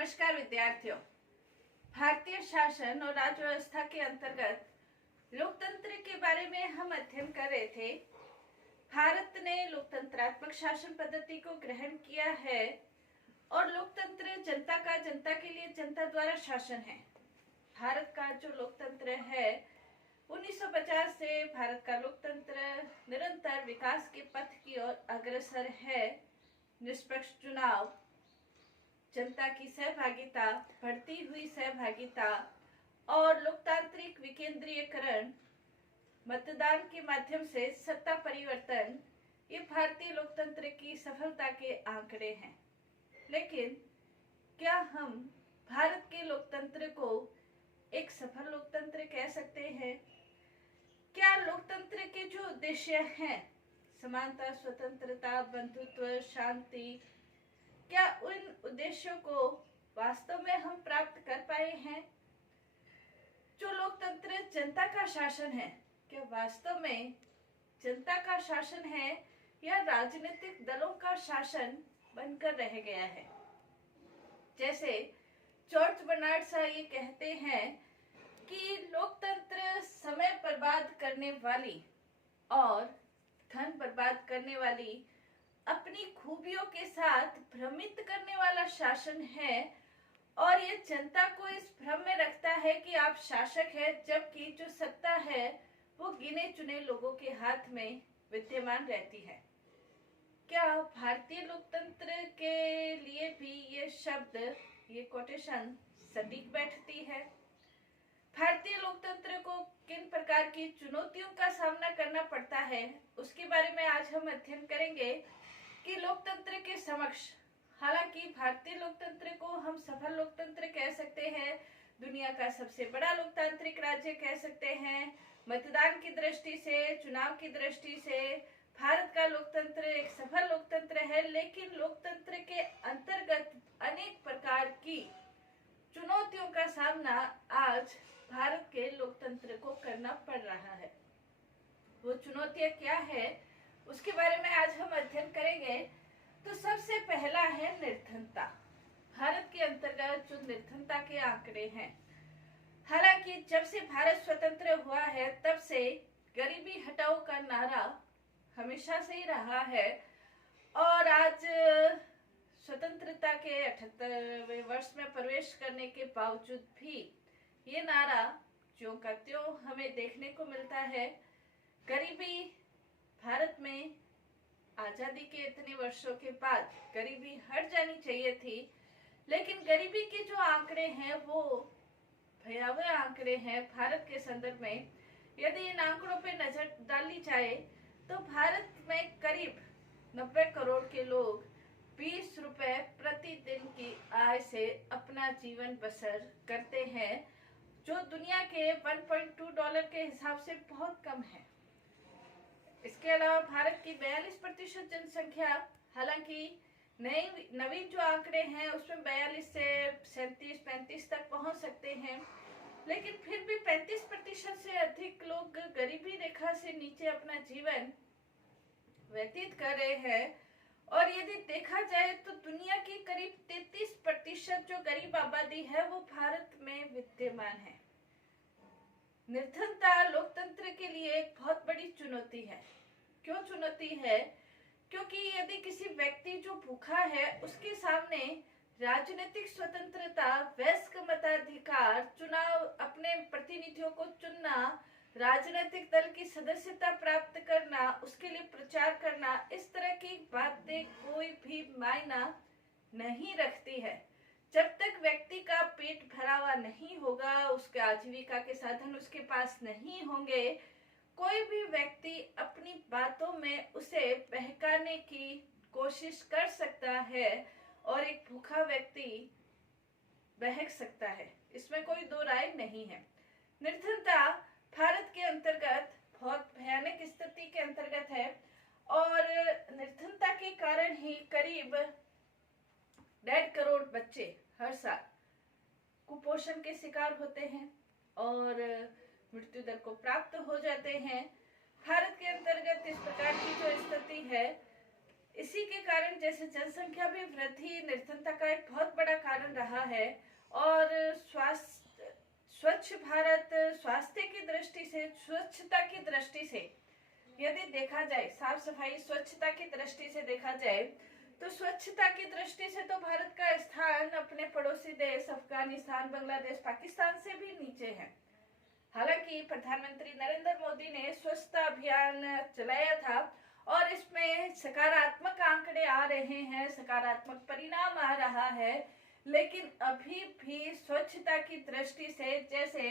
नमस्कार विद्यार्थियों। भारतीय शासन और राज्य व्यवस्था के अंतर्गत लोकतंत्र के बारे में हम अध्ययन कर रहे थे। भारत ने लोकतंत्रात्मक शासन पद्धति को ग्रहण किया है और लोकतंत्र जनता का, जनता के लिए, जनता द्वारा शासन है। भारत का जो लोकतंत्र है 1950 से भारत का लोकतंत्र निरंतर विकास के पथ की ओर अग्रसर है। निष्पक्ष चुनाव, जनता की सहभागिता, बढ़ती हुई सहभागिता और लोकतांत्रिक विकेंद्रीयकरण, मतदान के माध्यम से सत्ता परिवर्तन, ये भारतीय लोकतंत्र की सफलता के आंकड़े हैं। लेकिन क्या हम भारत के लोकतंत्र को एक सफल लोकतंत्र कह सकते हैं? क्या लोकतंत्र के जो उद्देश्य हैं, समानता, स्वतंत्रता, बंधुत्व, शांति, क्या उन उद्देश्यों को वास्तव में हम प्राप्त कर पाए हैं? जो लोकतंत्र जनता का शासन है, क्या वास्तव में जनता का शासन है या राजनीतिक दलों का शासन बनकर रह गया है? जैसे जॉर्ज बर्नार्ड शॉ ये कहते हैं कि लोकतंत्र समय बर्बाद करने वाली और धन बर्बाद करने वाली, अपनी खूबियों के साथ भ्रमित करने वाला शासन है और ये जनता को इस भ्रम में रखता है कि आप शासक हैं, जबकि जो सत्ता है वो गिने चुने लोगों के हाथ में विद्यमान रहती है। क्या भारतीय लोकतंत्र के लिए भी ये शब्द, ये कोटेशन सटीक बैठती है? भारतीय लोकतंत्र को किन प्रकार की चुनौतियों का सामना करना पड़ता है, उसके बारे में आज हम अध्ययन करेंगे कि लोकतंत्र के समक्ष, हालांकि भारतीय लोकतंत्र को हम सफल लोकतंत्र कह सकते हैं, दुनिया का सबसे बड़ा लोकतांत्रिक राज्य कह सकते हैं, मतदान की दृष्टि से, चुनाव की दृष्टि से भारत का लोकतंत्र एक सफल लोकतंत्र है। लेकिन लोकतंत्र के अंतर्गत अनेक प्रकार की चुनौतियों का सामना आज भारत के लोकतंत्र को करना पड़ रहा है। वो चुनौतियां क्या है, उसके बारे में आज हम अध्ययन करेंगे। तो सबसे पहला है निर्धनता। भारत के अंतर्गत जो निर्धनता के आंकड़े हैं, हालांकि जब से भारत स्वतंत्र हुआ है तब से गरीबी हटाओ का नारा हमेशा से ही रहा है और आज स्वतंत्रता के 78वें वर्ष में प्रवेश करने के बावजूद भी ये नारा ज्यों का त्यों हमें देखने को मिलता है। गरीबी भारत में आजादी के इतने वर्षों के बाद गरीबी हट जानी चाहिए थी, लेकिन गरीबी के जो आंकड़े हैं वो भयावह आंकड़े हैं भारत के संदर्भ में। यदि इन आंकड़ों पे नजर डाली जाए तो भारत में करीब 90 करोड़ के लोग 20 रुपए प्रतिदिन की आय से अपना जीवन बसर करते हैं, जो दुनिया के $1.2 के हिसाब से बहुत कम है। इसके अलावा भारत की 42% जनसंख्या, हालांकि नवीन जो आंकड़े हैं उसमें 42 से 37-35 तक पहुंच सकते हैं, लेकिन फिर भी 35% से अधिक लोग गरीबी रेखा से नीचे अपना जीवन व्यतीत कर रहे हैं। और यदि देखा जाए तो दुनिया की करीब 33% जो गरीब आबादी है वो भारत में विद्यमान है। निर्धनता लोकतंत्र के लिए एक बहुत बड़ी चुनौती है। क्यों चुनौती है? क्योंकि यदि किसी व्यक्ति जो भूखा है उसके सामने राजनीतिक स्वतंत्रता, वयस्क मताधिकार, चुनाव, अपने प्रतिनिधियों को चुनना, राजनीतिक दल की सदस्यता प्राप्त करना, उसके लिए प्रचार करना, इस तरह की बातें कोई भी मायना नहीं रखती है। जब तक व्यक्ति का पेट भरा हुआ नहीं होगा, उसके आजीविका के साधन उसके पास नहीं होंगे, कोई भी व्यक्ति अपनी बातों में उसे बहकाने की कोशिश कर सकता है और एक भूखा व्यक्ति बहक सकता है, इसमें कोई दो राय नहीं है। निर्धनता भारत के अंतर्गत बहुत भयानक स्थिति के अंतर्गत है और निर्धनता के कारण ही करीब 1.5 करोड़ बच्चे हर साल कुपोषण के शिकार होते हैं और मृत्यु दर को प्राप्त हो जाते हैं। भारत के अंतर्गत इस प्रकार की जो स्थिति है इसी के कारण जैसे जनसंख्या में वृद्धि निर्धनता का एक बहुत बड़ा कारण रहा है, और स्वच्छ भारत स्वास्थ्य की दृष्टि से, स्वच्छता की दृष्टि से यदि देखा जाए, साफ सफाई स्वच्छता की दृष्टि से देखा जाए, तो स्वच्छता की दृष्टि से तो भारत का स्थान अपने पड़ोसी देश अफगानिस्तान, बांग्लादेश, पाकिस्तान से भी नीचे है। हालांकि प्रधानमंत्री नरेंद्र मोदी ने स्वच्छता अभियान चलाया था और इसमें सकारात्मक आंकड़े आ रहे हैं, सकारात्मक परिणाम आ रहा है, लेकिन अभी भी स्वच्छता की दृष्टि से, जैसे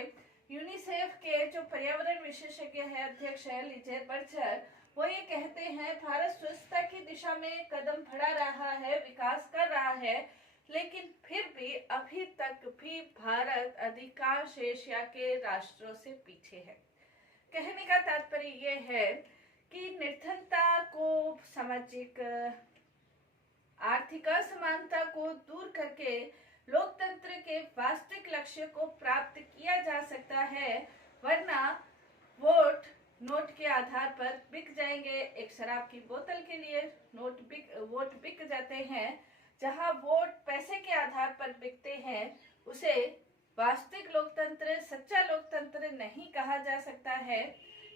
यूनिसेफ के जो पर्यावरण विशेषज्ञ है, अध्यक्ष है लीजेर बर्चर, वो ये कहते हैं भारत स्वच्छता की दिशा में कदम बढ़ा रहा है, विकास कर रहा है, लेकिन फिर भी अभी तक भी भारत अधिकांश एशिया के राष्ट्रों से पीछे है। कहने का तात्पर्य ये है कि निर्धनता को, सामाजिक आर्थिक असमानता को दूर करके लोकतंत्र के वास्तविक लक्ष्य को प्राप्त किया जा सकता है, वरना वोट नोट के आधार पर बिक जाएंगे। एक शराब की बोतल के लिए वोट बिक जाते हैं। जहां वोट पैसे के आधार पर बिकते हैं, उसे वास्तविक लोकतंत्र, सच्चा लोकतंत्र नहीं कहा जा सकता है।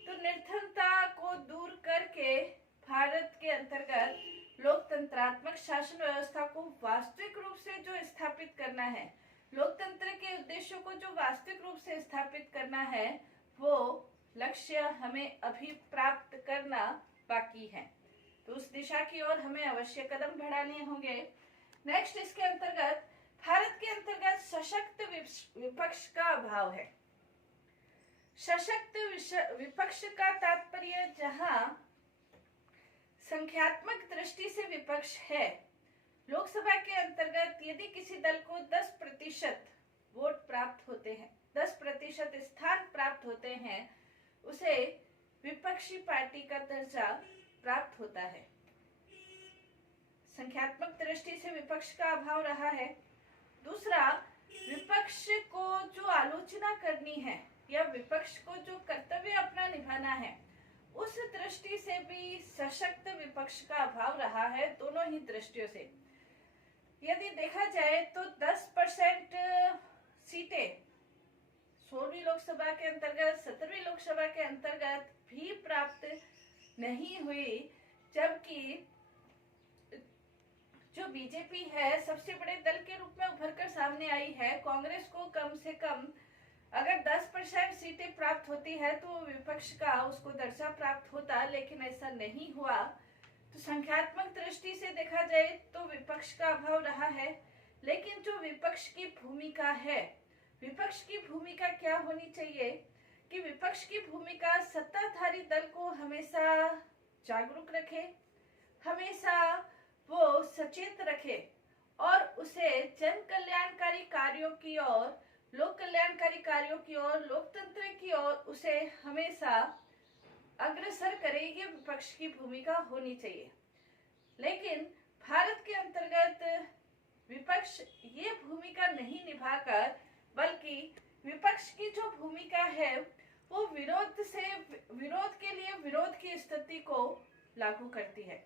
तो निर्धनता को दूर करके भारत के अंतर्गत लोकतंत्रात्मक शासन व्यवस्था को वास्तविक रूप से जो स्थापित करना है, लोकतंत्र के उद्देश्यों को जो वास्तविक रूप से स्थापित करना है, वो लक्ष्य हमें अभी प्राप्त करना बाकी है। तो उस दिशा की ओर हमें अवश्य कदम बढ़ाने होंगे। नेक्स्ट, इसके अंतर्गत भारत के अंतर्गत सशक्त विपक्ष का अभाव है। सशक्त विपक्ष का तात्पर्य जहां संख्यात्मक दृष्टि से विपक्ष है। लोकसभा के अंतर्गत यदि किसी दल को 10% वोट प्राप्त होते हैं, 10% स्थान प्राप्त होते हैं, उसे विपक्षी पार्टी का दर्जा प्राप्त होता है। संख्यात्मक दृष्टि से विपक्ष का अभाव रहा है। दूसरा, विपक्ष को जो आलोचना करनी है या विपक्ष को जो कर्तव्य अपना निभाना है, उस दृष्टि से भी सशक्त विपक्ष का अभाव रहा है। दोनों ही दृष्टियों से यदि देखा जाए तो 10% सीटें 16वीं लोकसभा के अंतर्गत, 17वीं लोकसभा के अंतर्गत भी प्राप्त नहीं हुई, जबकि जो बीजेपी है सबसे बड़े दल के रूप में उभरकर सामने आई है। कांग्रेस को कम से कम अगर 10% सीटें प्राप्त होती है तो विपक्ष का उसको दर्जा प्राप्त होता, लेकिन ऐसा नहीं हुआ। तो संख्यात्मक दृष्टि से देखा जाए तो विपक्ष का अभाव रहा है। लेकिन जो विपक्ष की भूमिका है, विपक्ष की भूमिका क्या होनी चाहिए कि विपक्ष की भूमिका सत्ताधारी दल को हमेशा जागरूक रखे, हमेशा वो सचेत रखे और उसे जन कल्याणकारी कार्यों की ओर, लोक कल्याणकारी कार्यों की ओर, लोकतंत्र की ओर उसे हमेशा अग्रसर करे। ये विपक्ष की भूमिका होनी चाहिए। लेकिन भारत के अंतर्गत विपक्ष ये भूमिका नहीं निभाकर, बल्कि विपक्ष की जो भूमिका है वो विरोध के लिए विरोध की स्थिति को लागू करती है।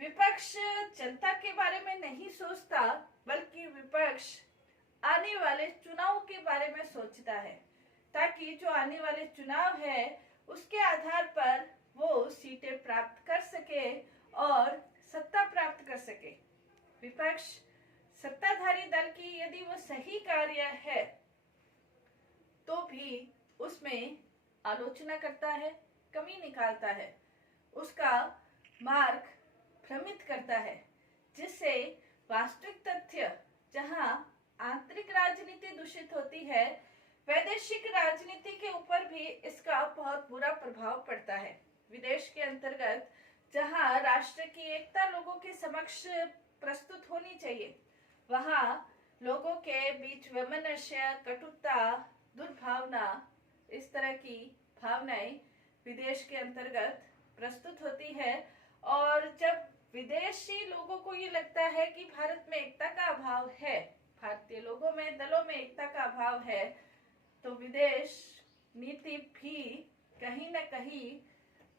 विपक्ष जनता के बारे में नहीं सोचता, बल्कि विपक्ष आने वाले चुनाव के बारे में सोचता है, ताकि जो आने वाले चुनाव है उसके आधार पर वो सीटें प्राप्त कर सके और सत्ता प्राप्त कर सके। विपक्ष सत्ताधारी दल की यदि वो सही कार्य है तो भी उसमें आलोचना करता है, कमी निकालता है, उसका मार्ग भ्रमित करता है, जिससे वास्तविक तथ्य, जहां आंतरिक राजनीति दूषित होती है, वैदेशिक राजनीति के ऊपर भी इसका बहुत बुरा प्रभाव पड़ता है। विदेश के अंतर्गत जहां राष्ट्र की एकता लोगों के समक्ष प्रस्तुत होनी चाहिए, वहां लोगों के बीच वैमनस्य, कटुता, दुर्भावना, इस तरह की भावनाएं विदेश के अंतर्गत प्रस्तुत होती है। और जब विदेशी लोगों को ये लगता है कि भारत में एकता का अभाव है, भारतीय लोगों में, दलों में एकता का अभाव है, तो विदेश नीति भी कहीं न कहीं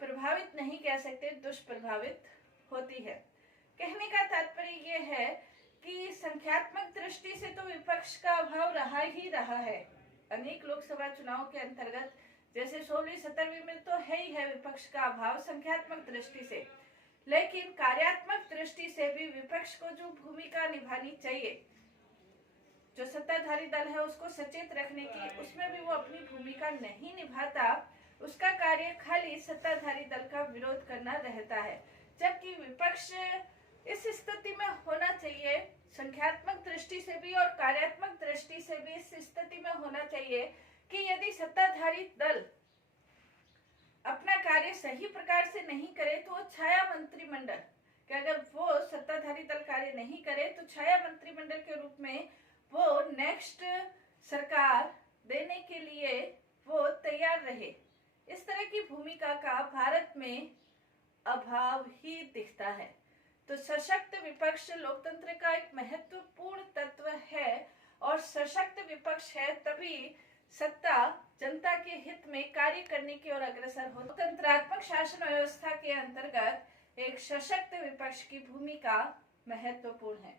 प्रभावित नहीं कह सकते, दुष्प्रभावित होती है। कहने का तात्पर्य ये है कि संख्यात्मक दृष्टि से तो विपक्ष का अभाव रहा ही रहा है। अनेक लोकसभा चुनाव के अंतर्गत जैसे 16वीं 17वीं में तो है ही है विपक्ष का अभाव संख्यात्मक दृष्टि से, लेकिन कार्यात्मक दृष्टि से भी विपक्ष को जो भूमिका निभानी चाहिए, जो सत्ताधारी दल है उसको सचेत रखने की, उसमें भी वो अपनी भूमिका नहीं निभाता। उसका कार्य खाली सत्ताधारी दल का विरोध करना रहता है, जबकि विपक्ष इस स्थिति में होना चाहिए, संख्यात्मक दृष्टि से भी और कार्यात्मक दृष्टि से भी इस स्थिति में होना चाहिए कि यदि सत्ताधारी दल अपना कार्य सही प्रकार से नहीं करे तो छाया मंत्रिमंडल कि अगर वो सत्ताधारी दल कार्य नहीं करे तो छाया मंत्रिमंडल के रूप में वो नेक्स्ट सरकार देने के लिए वो तैयार रहे। इस तरह की भूमिका का भारत में अभाव ही दिखता है। तो सशक्त विपक्ष लोकतंत्र का एक महत्वपूर्ण तत्व है और सशक्त विपक्ष है तभी सत्ता जनता के हित में कार्य करने की ओर अग्रसर हो। लोकतंत्रात्मक शासन व्यवस्था के अंतर्गत एक सशक्त विपक्ष की भूमिका महत्वपूर्ण है।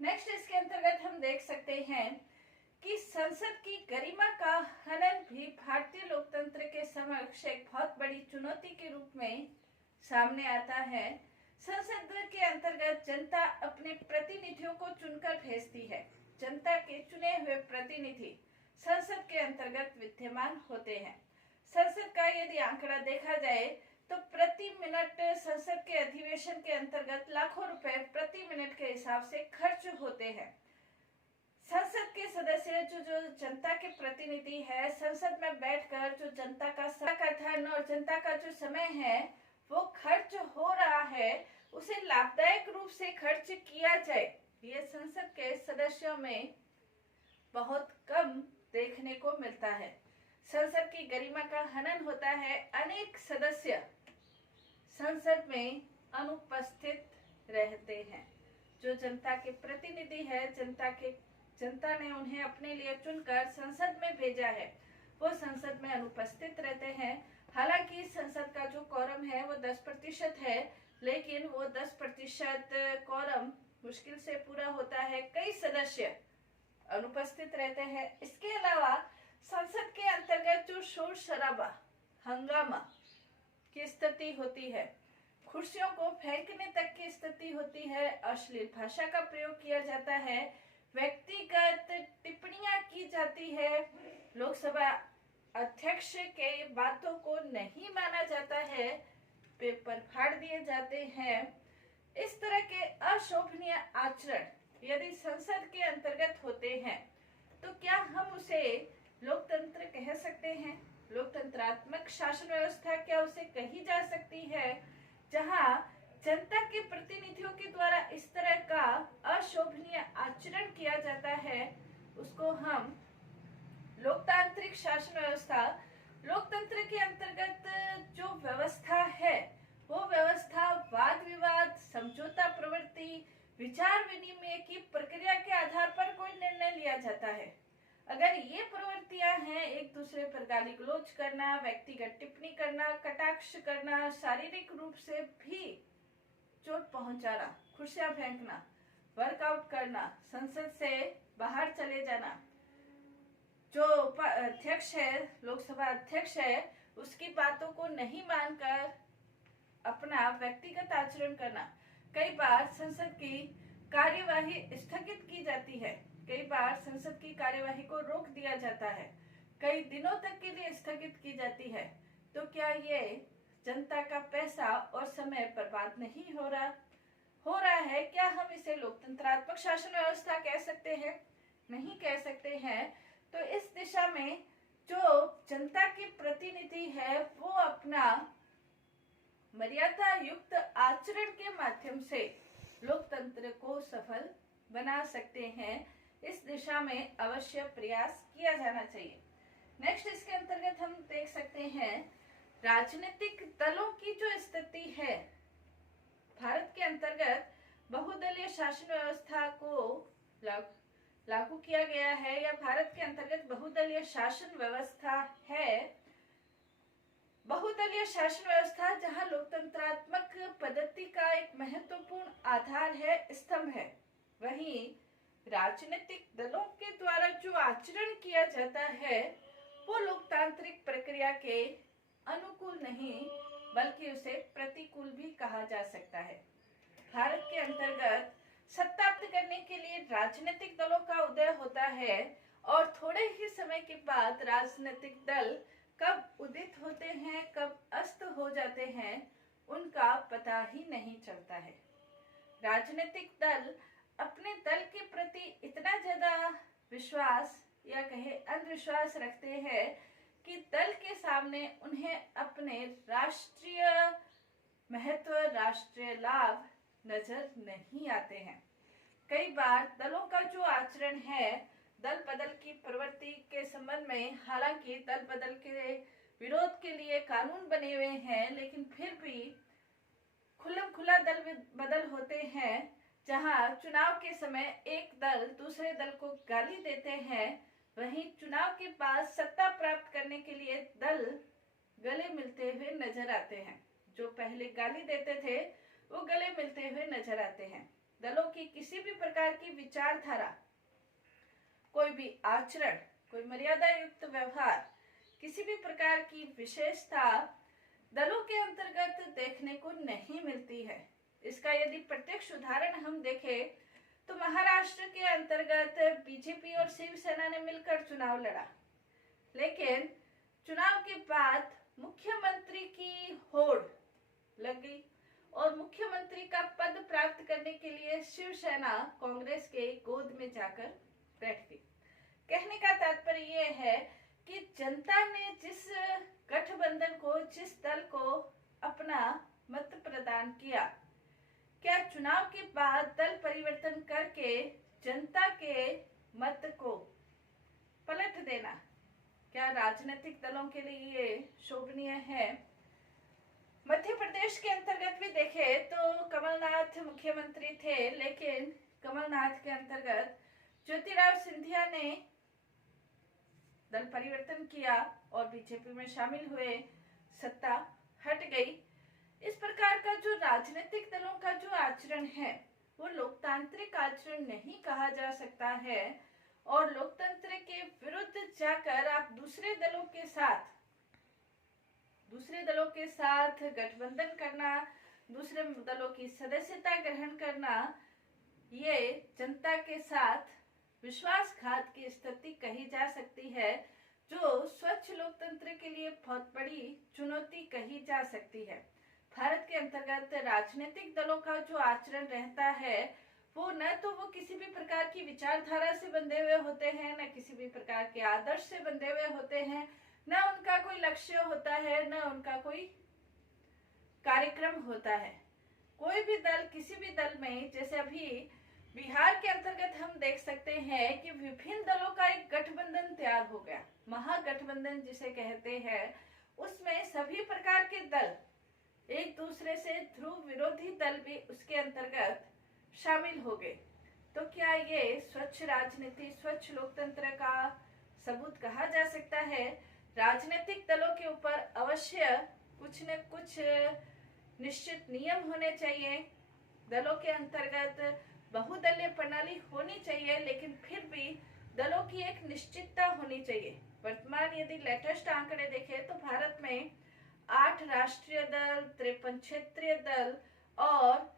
नेक्स्ट इसके अंतर्गत हम देख सकते हैं कि संसद की गरिमा का हनन भी भारतीय लोकतंत्र के समक्ष एक बहुत बड़ी चुनौती के रूप में सामने आता है। संसद के अंतर्गत जनता अपने प्रतिनिधियों को चुनकर भेजती है। जनता के चुने हुए प्रतिनिधि संसद के अंतर्गत विद्यमान होते हैं। संसद का यदि आंकड़ा देखा जाए तो प्रति मिनट संसद के अधिवेशन के अंतर्गत लाखों रुपए प्रति मिनट के हिसाब से खर्च होते हैं। संसद के सदस्य जो जनता के प्रतिनिधि है, संसद में बैठकर जो जनता का धन और जनता का जो समय है वो खर्च हो रहा है, उसे लाभदायक रूप से खर्च किया जाए, ये संसद के सदस्यों में बहुत कम देखने को मिलता है। संसद की गरिमा का हनन होता है। अनेक सदस्य संसद में अनुपस्थित रहते हैं। जो जनता के प्रतिनिधि है, जनता ने उन्हें अपने लिए चुनकर संसद में भेजा है, वो संसद में अनुपस्थित रहते हैं। हालांकि संसद का जो कोरम है वो 10% है, लेकिन वो 10% कोरम मुश्किल से पूरा होता है। कई सदस्य अनुपस्थित रहते हैं। इसके अलावा संसद के अंतर्गत जो शोर शराबा, हंगामा की स्थिति होती है, कुर्सियों को फेंकने तक की स्थिति होती है, अश्लील भाषा का प्रयोग किया जाता है, व्यक्तिगत टिप्पणियां की जाती है, लोकसभा अध्यक्ष के बातों को नहीं माना जाता है, पेपर फाड़ दिए जाते हैं। इस तरह के अशोभनीय आचरण यदि संसद के अंतर्गत होते हैं तो क्या हम उसे लोकतंत्र कह सकते हैं? लोकतंत्रात्मक शासन व्यवस्था क्या उसे कही जा सकती है? जहां जनता के प्रतिनिधियों के द्वारा इस तरह का अशोभनीय आचरण किया जाता है, उसको हम लोकतांत्रिक शासन व्यवस्था, लोकतंत्र के अंतर्गत जो व्यवस्था है वो व्यवस्था वाद विवाद, समझौता प्रवृत्ति, विचार विनिमय की प्रक्रिया के आधार पर कोई निर्णय लिया जाता है। अगर ये प्रवृत्तियां हैं, एक दूसरे पर गाली गलौज करना, व्यक्तिगत टिप्पणी करना, कटाक्ष करना, शारीरिक रूप से भी चोट पहुंचाना, कुर्सियां फेंकना, वर्कआउट करना, संसद से बाहर चले जाना, जो अध्यक्ष है, लोकसभा अध्यक्ष है, उसकी बातों को नहीं मानकर अपना व्यक्तिगत आचरण करना, कई बार संसद की कार्यवाही स्थगित की जाती है, कई बार संसद की कार्यवाही को रोक दिया जाता है, कई दिनों तक के लिए स्थगित की जाती है। तो क्या ये जनता का पैसा और समय बर्बाद नहीं हो रहा है? क्या हम इसे लोकतंत्रात्मक शासन व्यवस्था कह सकते हैं? नहीं कह सकते हैं। तो इस दिशा में जो जनता के प्रतिनिधि है वो अपना मर्यादा युक्त आचरण के माध्यम से लोकतंत्र को सफल बना सकते हैं। इस दिशा में अवश्य प्रयास किया जाना चाहिए। नेक्स्ट इसके अंतर्गत हम देख सकते हैं राजनीतिक दलों की जो स्थिति है। भारत के अंतर्गत बहुदलीय शासन व्यवस्था को लागू किया गया है या भारत के अंतर्गत बहुदलीय शासन व्यवस्था है। बहुदलीय शासन व्यवस्था जहां लोकतंत्रात्मक पद्धति का एक महत्वपूर्ण आधार है, स्तंभ है, वहीं राजनीतिक दलों के द्वारा जो आचरण किया जाता है वो लोकतांत्रिक प्रक्रिया के अनुकूल नहीं बल्कि उसे प्रतिकूल भी कहा जा सकता है। भारत के अंतर्गत सत्ता प्राप्त करने के लिए राजनीतिक दलों का उदय होता है और थोड़े ही समय के बाद राजनीतिक दल कब उदित होते हैं, कब अस्त हो जाते हैं, उनका पता ही नहीं चलता है। राजनीतिक दल अपने दल के प्रति इतना ज्यादा विश्वास या कहे अंधविश्वास रखते हैं कि दल के सामने उन्हें अपने राष्ट्रीय महत्व, राष्ट्रीय लाभ नजर नहीं आते हैं। कई बार दलों का जो आचरण है दल बदल की प्रवृत्ति के संबंध में, हालांकि दल बदल के विरोध के लिए कानून बने हुए हैं, लेकिन फिर भी खुल्लम खुला दल बदल होते हैं, जहां चुनाव के समय एक दल दूसरे दल को गाली देते हैं, वहीं चुनाव के बाद सत्ता प्राप्त करने के लिए दल गले मिलते हुए नजर आते हैं। जो पहले गाली देते थे वो गले मिलते हुए नजर आते हैं। दलों की किसी भी प्रकार की विचारधारा, कोई भी आचरण, कोई मर्यादा युक्त व्यवहार, किसी भी प्रकार की विशेषता दलों के अंतर्गत देखने को नहीं मिलती है। इसका यदि प्रत्यक्ष उदाहरण हम देखें तो महाराष्ट्र के अंतर्गत बीजेपी और शिवसेना ने मिलकर चुनाव लड़ा, लेकिन चुनाव के बाद मुख्यमंत्री की होड़ लग गई और मुख्यमंत्री का पद प्राप्त करने के लिए शिवसेना कांग्रेस के गोद में जाकर बैठ गई। कहने का तात्पर्य यह है कि जनता ने जिस गठबंधन को, जिस दल को अपना मत प्रदान किया, क्या चुनाव के बाद दल परिवर्तन करके जनता के मत को पलट देना क्या राजनीतिक दलों के लिए ये शोभनीय है? मध्य प्रदेश के अंतर्गत भी देखें तो कमलनाथ मुख्यमंत्री थे, लेकिन कमलनाथ के अंतर्गत ज्योतिराव सिंधिया ने दल परिवर्तन किया और बीजेपी में शामिल हुए, सत्ता हट गई। इस प्रकार का जो राजनीतिक दलों का जो आचरण है वो लोकतांत्रिक आचरण नहीं कहा जा सकता है और लोकतंत्र के विरुद्ध जाकर आप दूसरे दलों के साथ गठबंधन करना, दूसरे दलों की सदस्यता ग्रहण करना, ये जनता के साथ विश्वासघात की स्थिति कही जा सकती है, जो स्वच्छ लोकतंत्र के लिए बहुत बड़ी चुनौती कही जा सकती है। भारत के अंतर्गत राजनीतिक दलों का जो आचरण रहता है वो न तो वो किसी भी प्रकार की विचारधारा से बंधे हुए होते हैं, न किसी भी प्रकार के आदर्श से बंधे हुए होते हैं, न उनका कोई लक्ष्य होता है, न उनका कोई कार्यक्रम होता है। कोई भी दल, किसी भी दल में, जैसे अभी बिहार के अंतर्गत हम देख सकते हैं कि विभिन्न दलों का एक गठबंधन तैयार हो गया, महागठबंधन जिसे कहते हैं। उसमें सभी प्रकार के दल, एक दूसरे से ध्रुव विरोधी दल भी उसके अंतर्गत शामिल हो गए। तो क्या ये स्वच्छ राजनीति, स्वच्छ लोकतंत्र का सबूत कहा जा सकता है? राजनीतिक दलों के ऊपर अवश्य कुछ न कुछ निश्चित नियम होने चाहिए। दलों के अंतर्गत बहुदलीय प्रणाली होनी चाहिए, लेकिन फिर भी दलों की एक निश्चितता होनी चाहिए। वर्तमान यदि लेटेस्ट आंकड़े देखें तो भारत में 8 राष्ट्रीय दल, 53 क्षेत्रीय दल और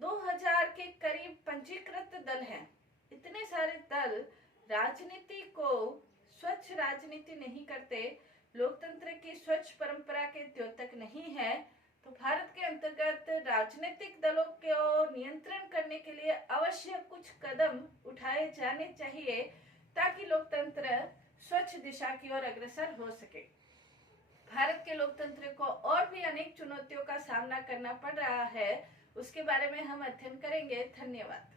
2000 के करीब पंजीकृत दल हैं। इतने सारे दल राजनीति को स्वच्छ राजनीति नहीं करते, लोकतंत्र की स्वच्छ परंपरा के द्योतक नहीं है। तो भारत के अंतर्गत राजनीतिक दलों को नियंत्रण करने के लिए अवश्य कुछ कदम उठाए जाने चाहिए ताकि लोकतंत्र स्वच्छ दिशा की ओर अग्रसर हो सके। भारत के लोकतंत्र को और भी अनेक चुनौतियों का सामना करना पड़ रहा है, उसके बारे में हम अध्ययन करेंगे। धन्यवाद।